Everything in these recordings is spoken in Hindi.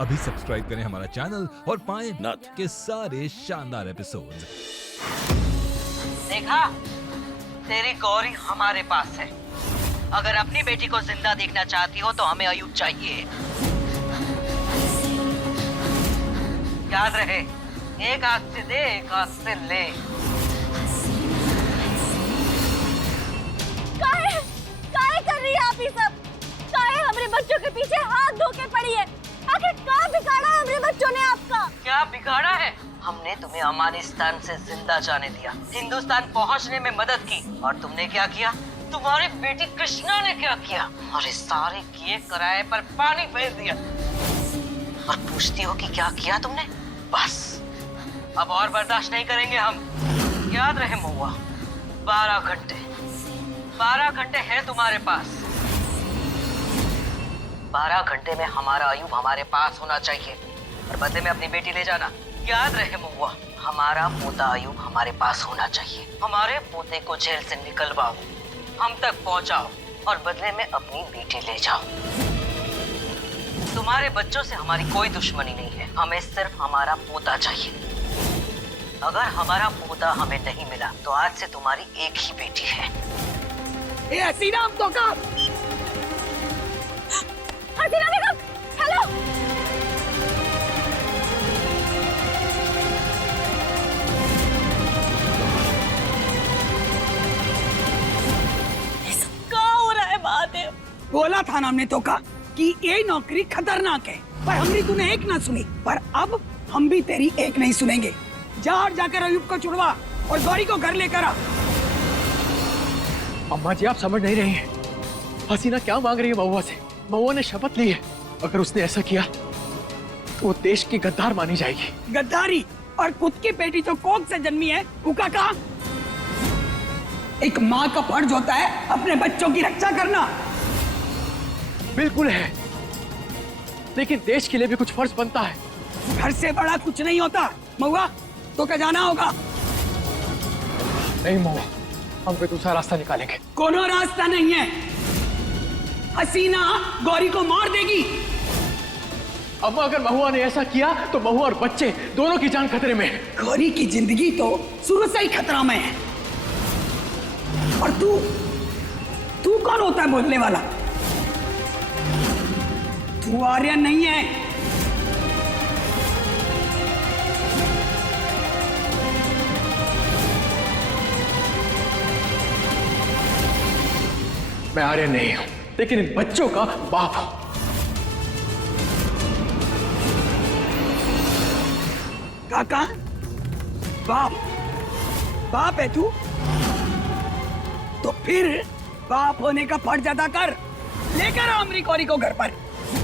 अभी सब्सक्राइब करें हमारा चैनल और पाएं नथ के सारे शानदार एपिसोड्स। देखा, तेरी गौरी हमारे पास है। अगर अपनी बेटी को जिंदा देखना चाहती हो तो हमें अयूब चाहिए। याद रहे, एक हाथ से दे, एक हाथ से ले। काहे कर रही है आप ये सब? काहे हमारे बच्चों के पीछे हाथ धो के पड़ी है? आखिर क्या बिगाड़ा है हमारे बच्चों ने आपका? क्या बिगाड़ा है? हमने तुम्हें अफगानिस्तान से जिंदा जाने दिया, हिंदुस्तान पहुंचने में मदद की, और तुमने क्या किया? तुम्हारी बेटी कृष्णा ने क्या किया? हमारे सारे किए कराए पर पानी फेर दिया। और पूछती हो कि क्या किया तुमने? बस अब और बर्दाश्त नहीं करेंगे हम। याद रहे महुआ, 12 घंटे है तुम्हारे पास। 12 घंटे में हमारा अयूब हमारे पास होना चाहिए, और बदले में अपनी बेटी ले जाना। याद रहे महुआ, हमारा पोता अयूब हमारे पास होना चाहिए। हमारे पोते को जेल से निकलवाओ, हम तक पहुंचाओ, और बदले में अपनी बेटी ले जाओ। तुम्हारे बच्चों से हमारी कोई दुश्मनी नहीं है, हमें सिर्फ हमारा पोता चाहिए। अगर हमारा पोता हमें नहीं मिला तो आज से तुम्हारी एक ही बेटी है। हसीना बेगम, हेलो। क्या हो रहा है महादेव? बोला था ना हमने तो का कि ये नौकरी खतरनाक है, पर हमने तूने एक ना सुनी। पर अब हम भी तेरी एक नहीं सुनेंगे। जा और जाकर अयूब को छुड़वा और गौरी को घर लेकर आ। अम्मा जी, आप समझ नहीं रही हैं। हसीना क्या मांग रही है महुआ से? महुआ ने शपथ ली है, अगर उसने ऐसा किया तो वो देश की गद्दार मानी जाएगी। गद्दारी? और खुद की बेटी जो कोख से जन्मी है, उका का? एक माँ का फर्ज होता है अपने बच्चों की रक्षा करना। बिल्कुल है, लेकिन देश के लिए भी कुछ फर्ज बनता है। घर से बड़ा कुछ नहीं होता। महुआ, तो क्या जाना होगा? नहीं महुआ, हम कोई दूसरा रास्ता निकालेंगे। कोनो रास्ता नहीं है। हसीना गौरी को मार देगी। अम्मा, अगर महुआ ने ऐसा किया तो महुआ और बच्चे दोनों की जान खतरे में है। गौरी की जिंदगी तो शुरू से ही खतरा में है। और तू कौन होता है बोलने वाला? तू आर्यन नहीं है। मैं आर्यन नहीं हूं, लेकिन इन बच्चों का बाप हूं। काका, बाप है तू? तो फिर बाप होने का फर्ज अदा कर। लेकर आ हमारी गौरी को घर पर।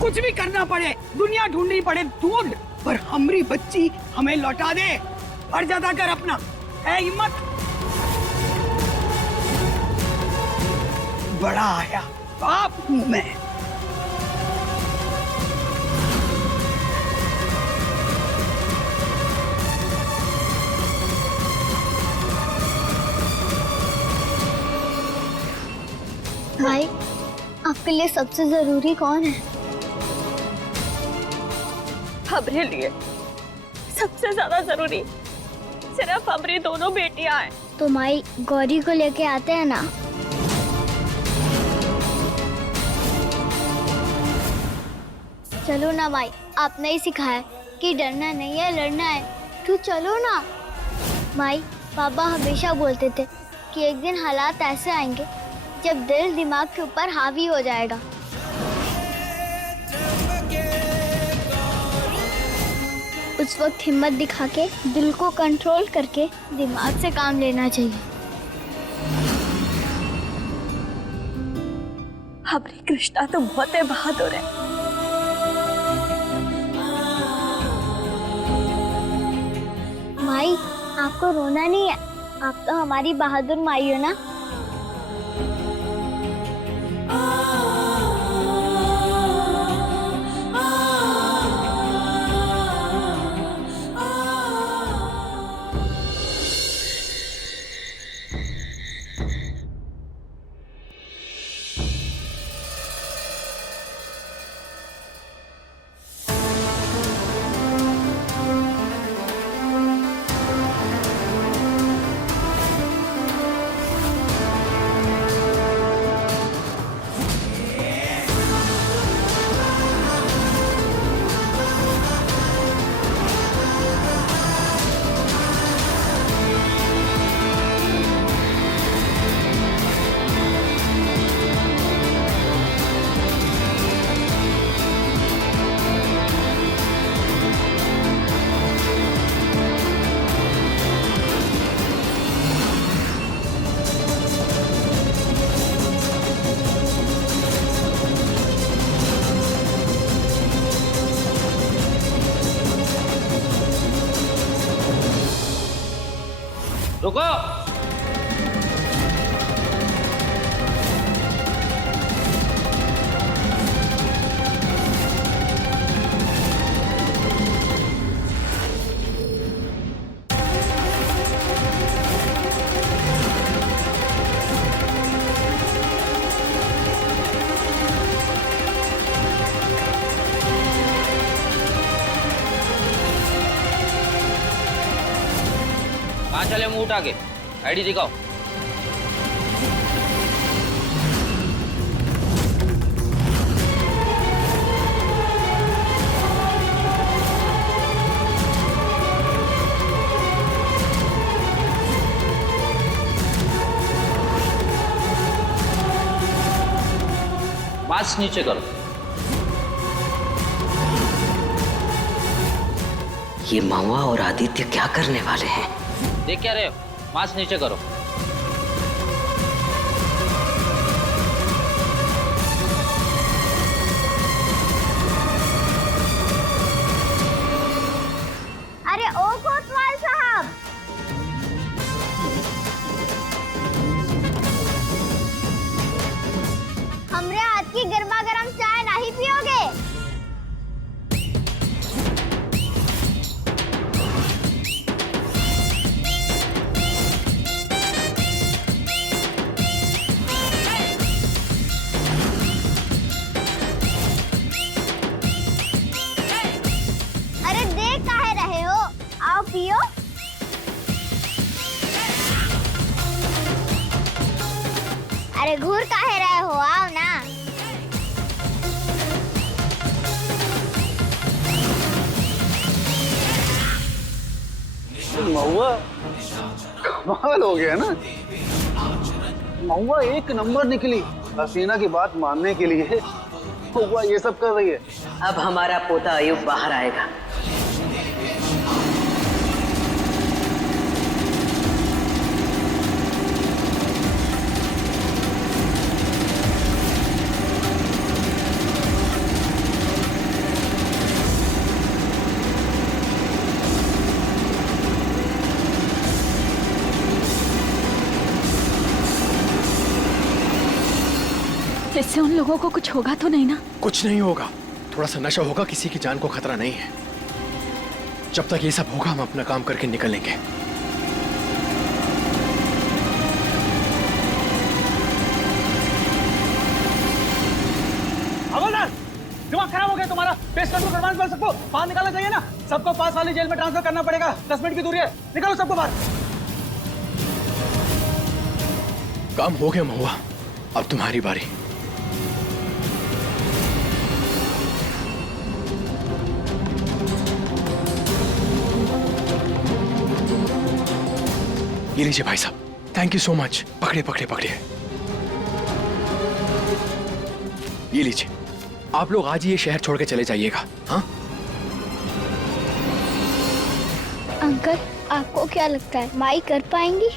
कुछ भी करना पड़े, दुनिया ढूंढनी पड़े, ढूंढ, पर हमारी बच्ची हमें लौटा दे। फर्ज अदा कर अपना। है हिम्मत? बड़ा आया, बाप हूं मैं। भाई, आपके लिए सबसे जरूरी कौन है? हमारे लिए सबसे ज्यादा जरूरी सिर्फ हमारी दोनों बेटियां हैं। तो माई गौरी को लेके आते हैं ना। चलो ना माई, आपने ही सिखाया कि डरना नहीं है, लड़ना है। तू चलो ना माई। पापा हमेशा बोलते थे कि एक दिन हालात ऐसे आएंगे जब दिल दिमाग के ऊपर हावी हो जाएगा। उस वक्त हिम्मत दिखा के दिल को कंट्रोल करके दिमाग से काम लेना चाहिए। हमारी कृष्णा तो बहुत है बहादुर है। माई, आपको रोना नहीं है, आप तो हमारी बहादुर माई हो ना। रुको। कहाँ चले मुंह उठा के? आईडी दिखाओ। मास्क नीचे करो। ये महुआ और आदित्य क्या करने वाले हैं? देख क्या रहे हो? मास्क नीचे करो। अरे ओ कोतवाल साहब, हमरे हाथ की गर्मा गर्म चाय नहीं पियोगे? अरे देख काहे रहे हो, आओ पियो। अरे घूर काहे रहे हो, आओ ना। महुआ कमाल हो गया ना। महुआ एक नंबर निकली। हसीना की बात मानने के लिए महुआ ये सब कर रही है। अब हमारा पोता अयूब बाहर आएगा। इससे उन लोगों को कुछ होगा तो नहीं ना? कुछ नहीं होगा, थोड़ा सा नशा होगा, किसी की जान को खतरा नहीं है। जब तक ये सब होगा हम अपना काम करके निकलेंगे। हवलदार, दिमाग खराब हो गया तुम्हारा। पेश कंट्रोल करवाने वाले सबको बाहर निकालना चाहिए ना। सबको पास वाली जेल में ट्रांसफर करना पड़ेगा। 10 मिनट की दूरी है, निकालो सबको बाहर। काम हो गया महुआ, अब तुम्हारी बारी। ये लीजिए भाई साहब, थैंक यू सो मच। पकड़िए पकड़िए पकड़िए, ये लीजिए। आप लोग आज ही ये शहर छोड़ के चले जाइएगा। हाँ अंकल, आपको क्या लगता है माई कर पाएंगी?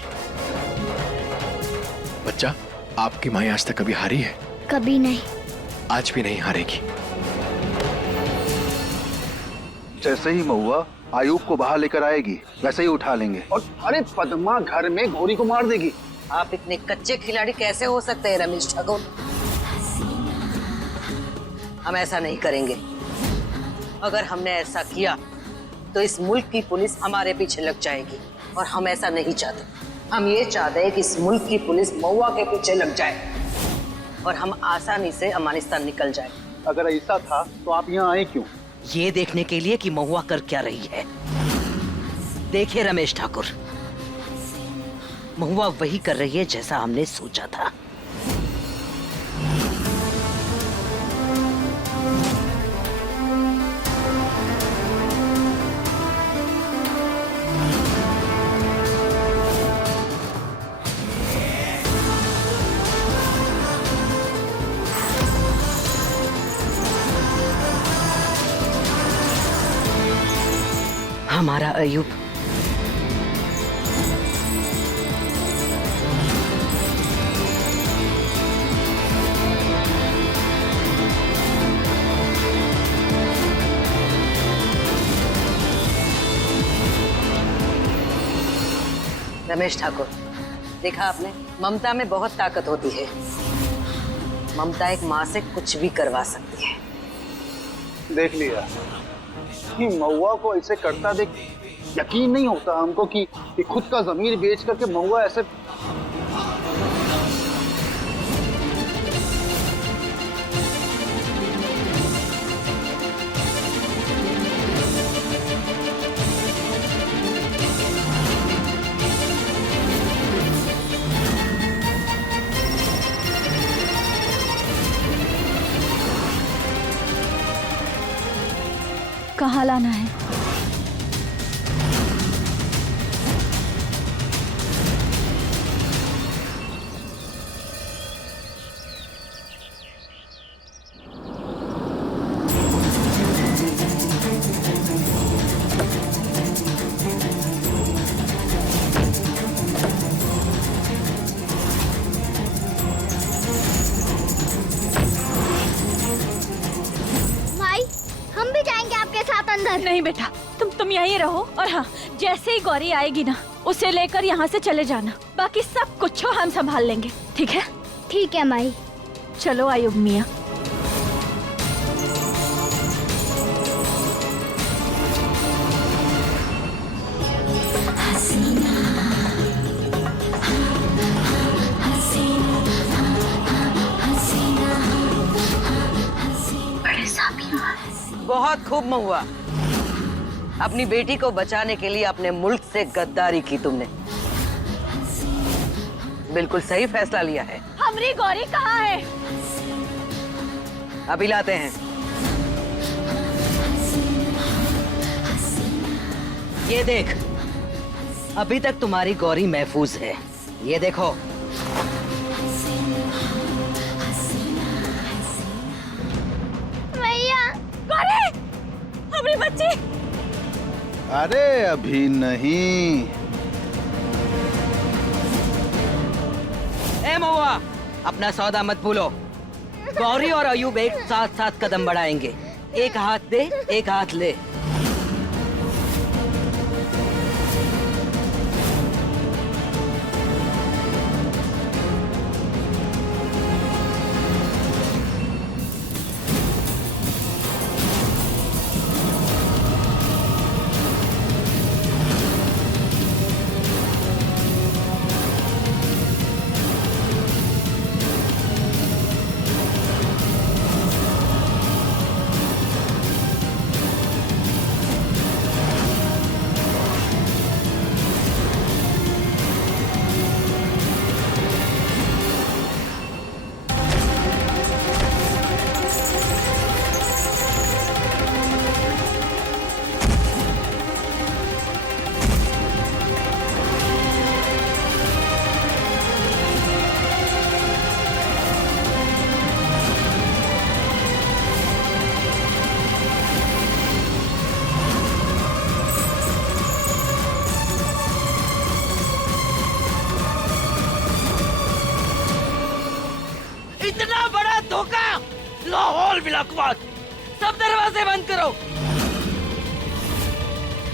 बच्चा, आपकी माँ आज तक कभी हारी है? कभी नहीं। आज भी नहीं हारेगी। जैसे ही महुआ आयूब को बाहर लेकर आएगी वैसे ही उठा लेंगे। और अरे पद्मा घर में घोड़ी को मार देगी। आप इतने कच्चे खिलाड़ी कैसे हो सकते हैं रमेश ठाकुर? हम ऐसा नहीं करेंगे। अगर हमने ऐसा किया तो इस मुल्क की पुलिस हमारे पीछे लग जाएगी और हम ऐसा नहीं चाहते। हम ये चाहते हैं कि इस मुल्क की पुलिस महुआ के पीछे लग जाए और हम आसानी से अफगानिस्तान निकल जाए। अगर ऐसा था तो आप यहाँ आए क्यों? ये देखने के लिए कि महुआ कर क्या रही है। देखिए रमेश ठाकुर, महुआ वही कर रही है जैसा हमने सोचा था। हमारा अयूब रमेश ठाकुर, देखा आपने, ममता में बहुत ताकत होती है। ममता एक माँ से कुछ भी करवा सकती है। देख लिया कि महुआ को ऐसे करता देख यकीन नहीं होता हमको कि खुद का जमीर बेच करके महुआ ऐसे। कहाँ लाना है? माई, हम भी जाएंगे आपके साथ अंदर। नहीं बेटा, तुम यहीं रहो, और हाँ, जैसे ही गौरी आएगी ना, उसे लेकर यहाँ से चले जाना। बाकी सब कुछ हम संभाल लेंगे, ठीक है? ठीक है माई। चलो आयुब मियाँ। बहुत खूब महुआ, अपनी बेटी को बचाने के लिए अपने मुल्क से गद्दारी की तुमने। बिल्कुल सही फैसला लिया है। हमारी गौरी कहाँ है? अभी लाते हैं। ये देख, अभी तक तुम्हारी गौरी महफूज है। ये देखो। भैया, गौरी, हमारी बच्ची। अरे अभी नहीं। ए महुआ, अपना सौदा मत भूलो। गौरी और अयूब एक साथ साथ कदम बढ़ाएंगे। एक हाथ दे, एक हाथ ले। इतना बड़ा धोखा! लाहौल विलाकुवात! सब दरवाजे बंद करो।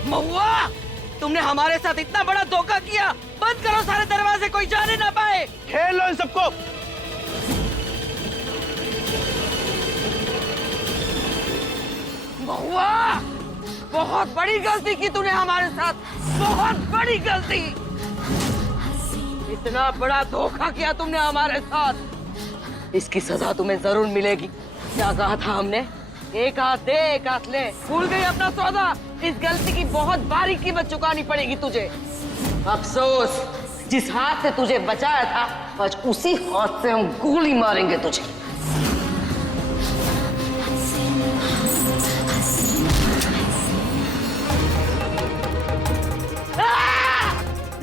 महुआ, तुमने हमारे साथ इतना बड़ा धोखा किया। बंद करो सारे दरवाजे, कोई जाने ना पाए। खेल लो इन सबको। महुआ, बहुत बड़ी गलती की तूने हमारे साथ। बहुत बड़ी गलती। इतना बड़ा धोखा किया तुमने हमारे साथ। इसकी सजा तुम्हें जरूर मिलेगी। क्या कहा था हमने? एक हाथ दे, एक हाथ ले। भूल गई अपना सौदा? इस गलती की बहुत भारी कीमत चुकानी पड़ेगी तुझे। अफसोस, जिस हाथ से तुझे बचाया था, आज उसी हाथ से हम गोली मारेंगे तुझे।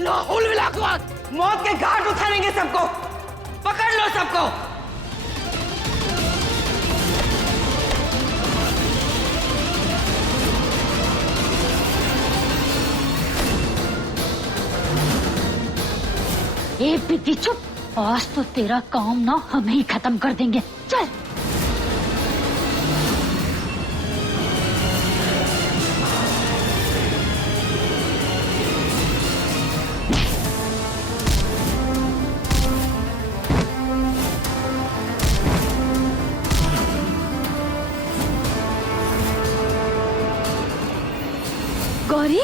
लाहौल विलाकुवात! मौत के घाट उतारेंगे सबको। पकड़ लो सबको। ए बिद्दी चुप, आज तो तेरा काम ना हम ही खत्म कर देंगे। चल। गौरी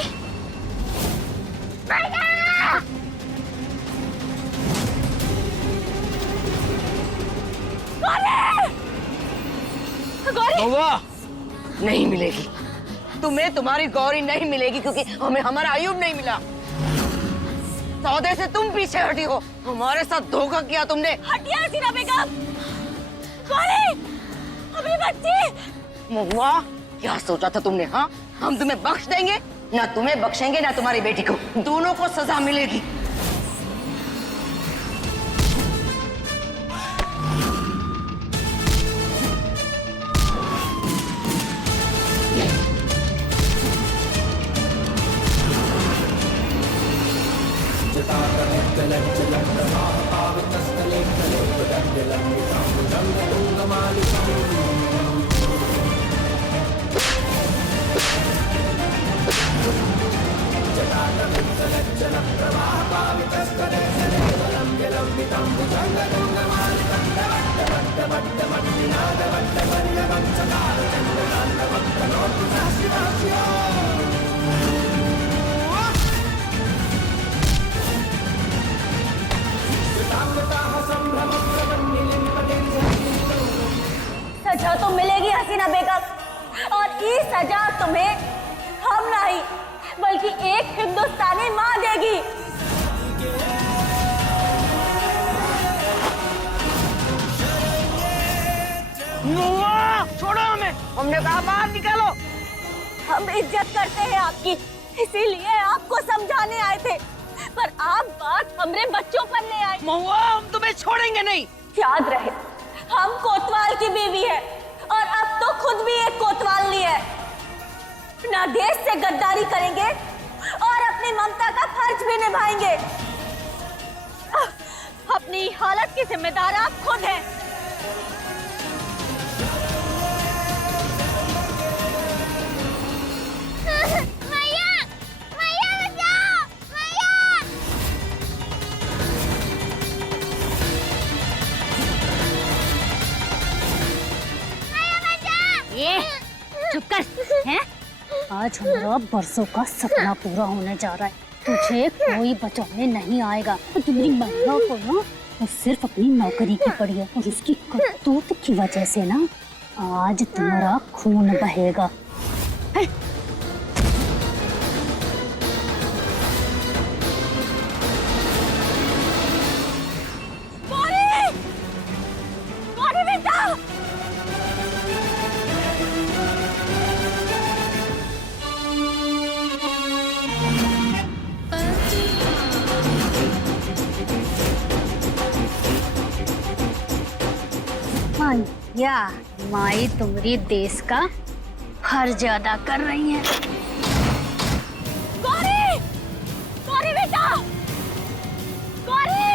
गौरी महुआ नहीं मिलेगी, तुम्हें तुम्हारी गौरी नहीं मिलेगी, क्योंकि हमें हमारा अयूब नहीं मिला। सौदे से तुम पीछे हटी हो, हमारे साथ धोखा किया तुमने। हटिया हसीना बेगम। गौरी अपनी बच्ची। महुआ क्या सोचा था तुमने? हाँ, हम तुम्हें बख्श देंगे? ना तुम्हें बख्शेंगे ना तुम्हारी बेटी को, दोनों को सजा मिलेगी। सजा तो मिलेगी हसीना बेगम, और ये सजा तुम्हें हम नहीं बल्कि एक हिंदुस्तानी माँ देगी। छोड़ो हमें, हमने कहा बाहर निकालो। हम इज्जत करते हैं आपकी, इसीलिए आपको समझाने आए थे, पर आप बात हमरे बच्चों पर ले आए। महुआ हम तुम्हें छोड़ेंगे नहीं। याद रहे, हम कोतवाल की बीवी है और अब तो खुद भी एक कोतवाल ली है। ना देश से गद्दारी करेंगे और अपनी ममता का फर्ज भी निभाएंगे। अपनी हालत की जिम्मेदार आप खुद हैं। मैया मैया बचाओ मैया। ये चुप कर हैं? आज हमारा बरसों का सपना पूरा होने जा रहा है। तुझे कोई बचाने नहीं आएगा। और तुम्हारी महिला को ना वो सिर्फ अपनी नौकरी की पड़ी है, और उसकी करतूत की वजह से ना आज तुम्हारा खून बहेगा। गौरी बेटा, या माई तुम्हारी देश का फर्ज अदा कर रही है। गौरी, गौरी बेटा, गौरी।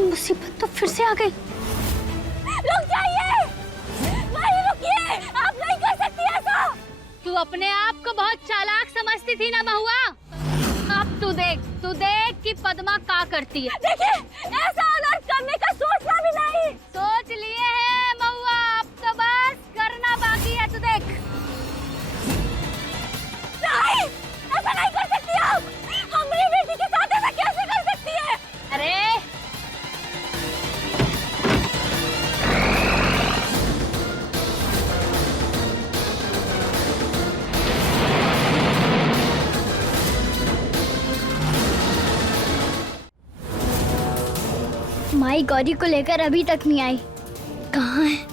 मुसीबत तो फिर से आ गई। रुक जाइए, नहीं रुकिए, आप नहीं कर सकती ऐसा। तू अपने आप को बहुत चालाक समझती थी ना महुआ। अब तू देख कि पद्मा क्या करती है। देखिए, ऐसा अनर्थ करने का सोचना भी नहीं। सोच लिए है महुआ, अब तो बस करना बाकी है। तू देख। नहीं, ऐसा नहीं कर सकती आप। हमारी बेटी के साथ ऐसा कैसे कर सकती है? अरे माई गौरी को लेकर अभी तक नहीं आई। कहाँ है?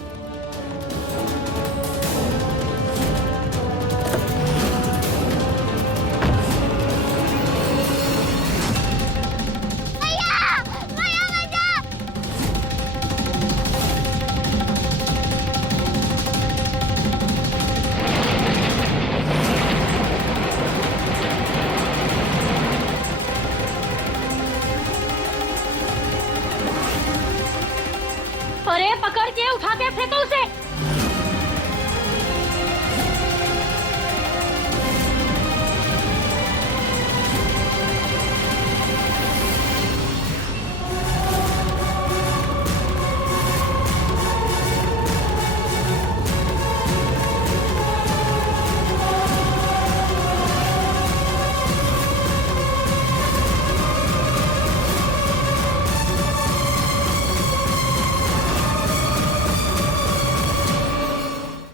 अरे पकड़ के उठा के फेंको उसे।